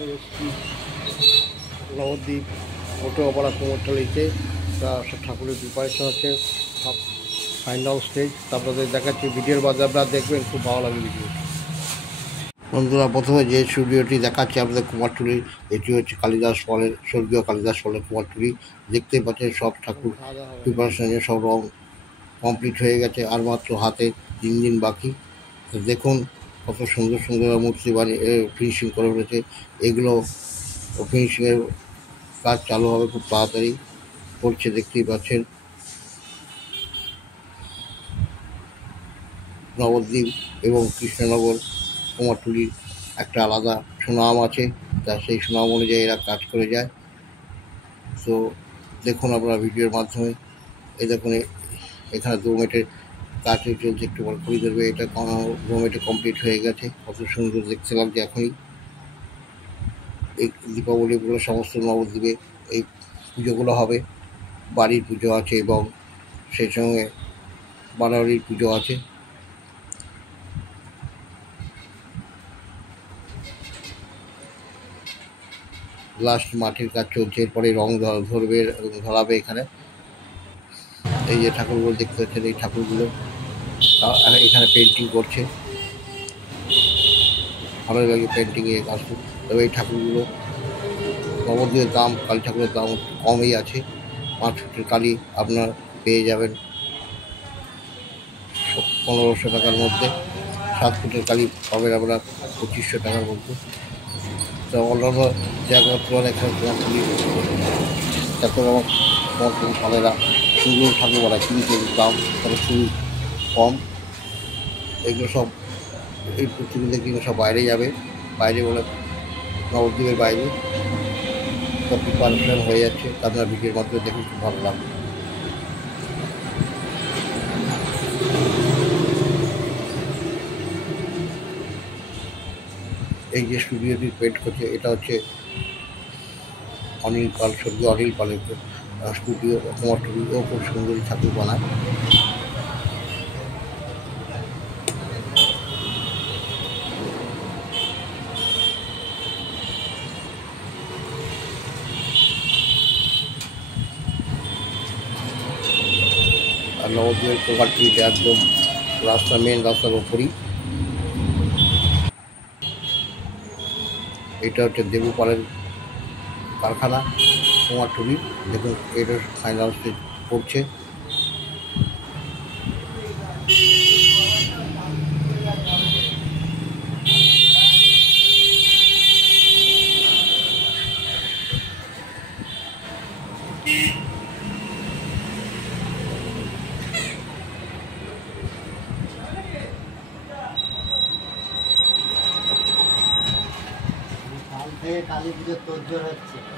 আমি এসেছি নবদ্বীপ পটুয়াপাড়া কুমোরটুলিতে। সব ঠাকুরের প্রিপারেশন হচ্ছে, সব ফাইনাল স্টেজ। আপনাদের দেখাচ্ছি, ভিডিওর মাধ্যমে আপনারা দেখবেন, খুব ভালো লাগবে ভিডিও। বন্ধুরা, প্রথমে যে স্টুডিওটি দেখাচ্ছি আপনাদের কুমারটুলির, এটি হচ্ছে কালিদাস পলের, স্বর্গীয় কালিদাস পলের কুমারটুলি। দেখতেই পাচ্ছেন সব ঠাকুর প্রিপারেশনে সব রং কমপ্লিট হয়ে গেছে, আর মাত্র হাতে 3 দিন বাকি। দেখুন কত সুন্দর সুন্দর মূর্তি বানিয়ে ফিনিশিং করে ফেলেছে। এগুলো ফিনিশিংয়ের কাজ চালু হবে খুব তাড়াতাড়ি, করছে দেখতেই পাচ্ছেন। নবদ্বীপ এবং কৃষ্ণনগর কুমারটুলির একটা আলাদা সুনাম আছে, তা সেই সুনাম অনুযায়ী এরা কাজ করে যায়। তো দেখুন আপনারা ভিডিওর মাধ্যমে। এই দেখুন এখানে 2 মিনিটের কাজ চলছে, একটু পর খুলে ধরবে। এটা 2 মিনিটে কমপ্লিট হয়ে গেছে, কত সুন্দর দেখতে লাগছে এখনই। এই দীপাবলিগুলো সমস্ত নবদ্বীপে এই পুজোগুলো হবে। বাড়ির পুজো আছে এবং সেই সঙ্গে বাড়াবাড়ির পুজো আছে। লাস্ট মাটির কাজ চলছে, এরপরে রং ধরবে, ধরাবে এখানে। এই যে ঠাকুরগুলো দেখতে পাচ্ছেন, এই ঠাকুরগুলো এখানে পেন্টিং করছে, ভালো লাগে পেন্টিংয়ে কাজ। তবে এই ঠাকুরগুলো নবদ্বীপের দাম, কালী ঠাকুরের দাম কমই আছে। 5 ফুটের কালী আপনার পেয়ে যাবেন 1500 টাকার মধ্যে। 7 ফুটের কালী পাবেন আপনারা 2500 টাকার মধ্যে। তো অন্যান্য জায়গার তুলনায় এখানে কুমারটুলি কুমারটুলি পালেরা সুন্দর ঠাকুর বানায়, কিন্তু দাম তাহলে খুবই কম। এগুলো সব এই প্রতিযোগিতা কিন্তু সব বাইরে যাবে, বাইরে বলে নবদ্বীপের বাইরে সব প্রিপারেশন হয়ে যাচ্ছে। আপনারা ভিডিওর মাধ্যমে দেখুন, খুব ভালো লাগবে। এই যে স্টুডিওটি পেন্ট করছে, এটা হচ্ছে অনিল পাল, স্বর্গীয় অনিল পালের স্টুডিও। কুমারটুলিও খুব সুন্দরী ঠাকুর বানায়। আর নবদ্বীপের কুমারটুলিতে একদম রাস্তা, মেন রাস্তার ওপরই। এটা হচ্ছে দেবুপালের কারখানা কুমারটুলি। দেখুন এটা ফাইনাল স্টেজ করছে।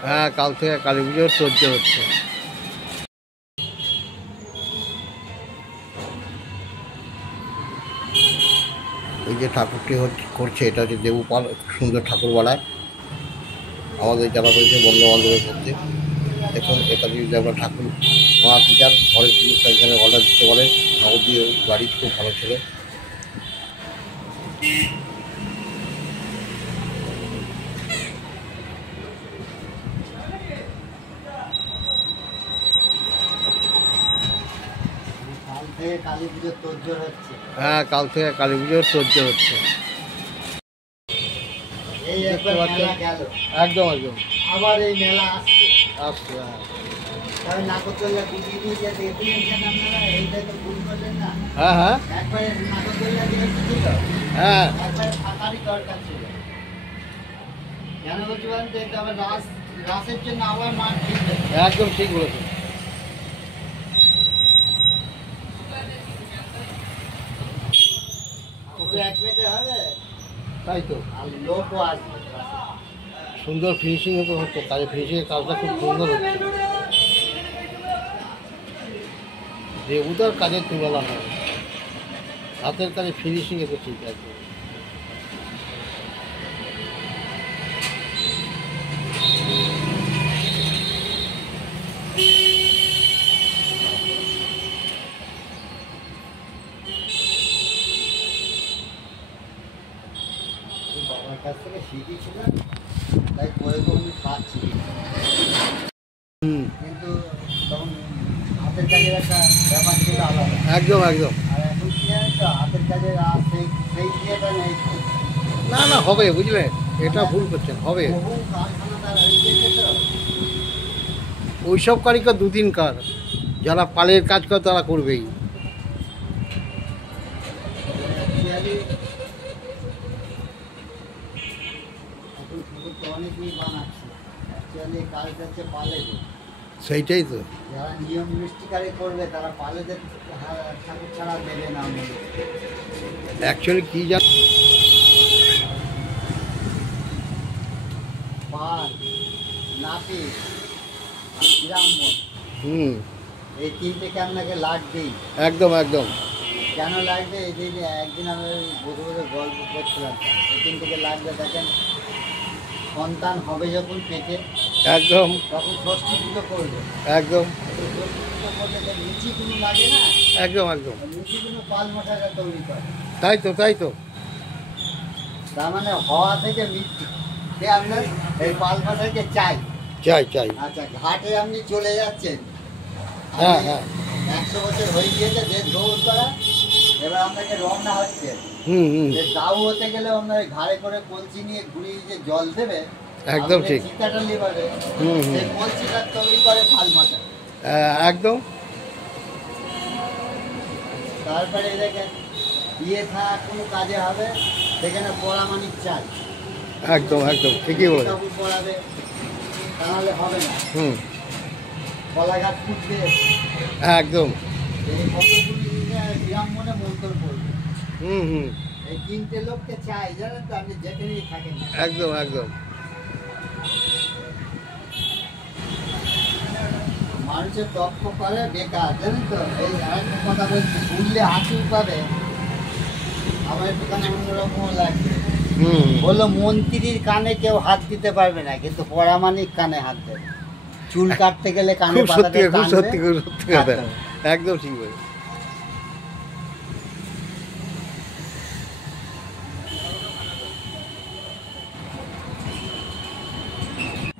হ্যাঁ, কাল থেকে কালী পুজোর তোড়জোড় হচ্ছে। এই যে ঠাকুরটি করছে, এটা হচ্ছে দেবুপাল, সুন্দর ঠাকুর বানায় আমাদের যারা রয়েছে বন্ধু বান্ধবের মধ্যে। দেখুন এটা যদি আমরা ঠাকুর বানাতে চান, ঘরের পুজো এখানে অর্ডার দিতে পারেন। নবদ্বীপ বাড়ি খুব ভালো ছিল। হ্যাঁ, কাল থেকে কালী পুজোর তোড়জোড় হচ্ছে। একদম একদম আবার এই মেলা আসছে। হ্যাঁ হ্যাঁ হ্যাঁ, রাসের জন্য আবার মাঠ একদম ঠিক বলেছেন। তাই তো, লোকও আসবে। সুন্দর ফিনিশিং তো হচ্ছে, কাজে ফিনিশিংয়ের কাজটা খুব সুন্দর হচ্ছে। দেবতার কাজের তুলনা হয়, হাতের কাজে ফিনিশিংয়ে তো ঠিক আছে। বাবার কাছ থেকে শিখেছিলাম। তাই করে করে আমি খাচ্ছি। হুম, কিন্তু তখন হাতের কাজের একটা ব্যাপার ছিল আলাদা। একদম একদম। আর এখন কি জানেন তো, হাতের কাজের আর সেই ইয়েটা নেই। না না, হবে, বুঝলেন, এটা ভুল করছেন, হবে। বহু কারখানাদার হয়ে গেছে তো। ওইসব কারিগর দুদিন কার, যারা পালের কাজ করে তারা করবেই। অ্যাকচুয়ালি এখন ঠাকুর তো অনেকেই বানাচ্ছে। অ্যাকচুয়ালি কাজটা হচ্ছে পালেদের। সেইটাই তো। যারা নিয়ম নিষ্ঠিকারে করবে তারা পালেদের ঠাকুর ছাড়া দেবে না আমাদের। অ্যাকচুয়ালি কী জান, পাল, নাপিত আর ব্রাহ্মণ, হুম, এই তিনটেকে আপনাকে লাগবেই। একদম একদম। কেন লাগবে? এই যে একদিন আমি বসে বসে গল্প করছিলাম, এই তিনটেকে লাগবে। দেখেন, সন্তান হবে যখন পেটে, একদম তখন ষষ্ঠী পুজো করবে। একদম এই ষষ্ঠী পুজো করলে যে লুচিগুলো লাগে না, একদম একদম। ওই লুচিগুলো পাল মশাটা তৈরি করে। তাই তো, তাই তো। তার মানে হওয়া থেকে মৃত্যু সে আপনার এই পাল মশাকে চাই। চাই চাই। আচ্ছা, ঘাটে আপনি চলে যাচ্ছেন, হ্যাঁ আপনি হ্যাঁ। 100 বছর হয়ে গিয়েছে দেশ ভ্রমণ করা, এবার আপনাকে রওনা হচ্ছে। হুম হুম, যে দাউ হতে গেলে আপনার ঘাড়ে করে কলসি নিয়ে ঘুরিয়ে যে জল দেবে, একদম আপনি ঠিক। চিতাটা লিবারে, হুম হুম, সেই কলসিটা তৈরি করে পাল মশা। একদম। তারপরে দেখেন, বিয়ে থাকা কোনো কাজে হবে, সেখানে পরামানিক চাই। একদম একদম, ঠিকই বলেছেন। কাপড় পরাবে, তাহলে হবে না। হুম, কলাঘাট ফুটবে, একদম। এই কতগুলি ব্রাহ্মণে মন্ত্র পড়বে। হুম হুম, এই তিনটে লোককে চাই, জানেন তো, আপনি যেখানেই থাকেন না। একদম একদম। মানুষের তর্ক করে বেকার, জানেন তো। এই আরেকটা কথা বলছি, শুনলে হাসি পাবে, আমার একটুখানি অন্যরকম লাগছে। হুম, বললো মন্ত্রীর কানে কেউ হাত দিতে পারবে না, কিন্তু পরামানিক কানে হাত দেবে। চুল কাটতে গেলে কানে খুব সত্যি, পাতাটা খুব সত্যি, টানবে, খুব সত্যি কথা। কাটতে হবে। একদম ঠিক বলে।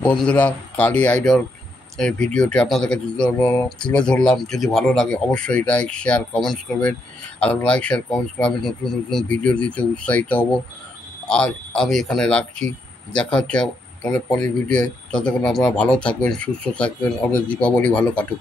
বন্ধুরা, কালী আইডল এই ভিডিওটি আপনাদের কাছে তুলে ধরলাম। যদি ভালো লাগে অবশ্যই লাইক শেয়ার কমেন্টস করবেন। আর লাইক শেয়ার কমেন্টস করে আমি নতুন নতুন ভিডিও দিতে উৎসাহিত হব। আজ আমি এখানে রাখছি, দেখা হচ্ছে তাহলে পরের ভিডিও। ততক্ষণ আপনারা ভালো থাকবেন, সুস্থ থাকবেন, আমাদের দীপাবলি ভালো কাটুক।